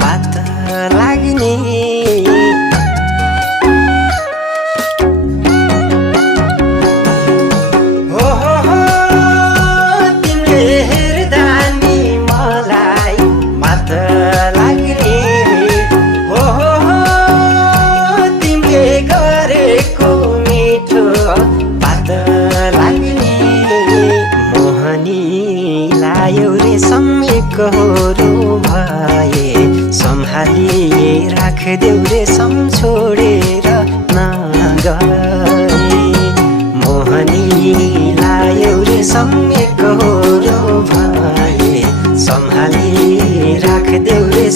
बात लाग्ने कहोरो भए सम्हालिए राखदेऊ रे छोडेर नगए मोहनी लायौ रे सम्मे कहो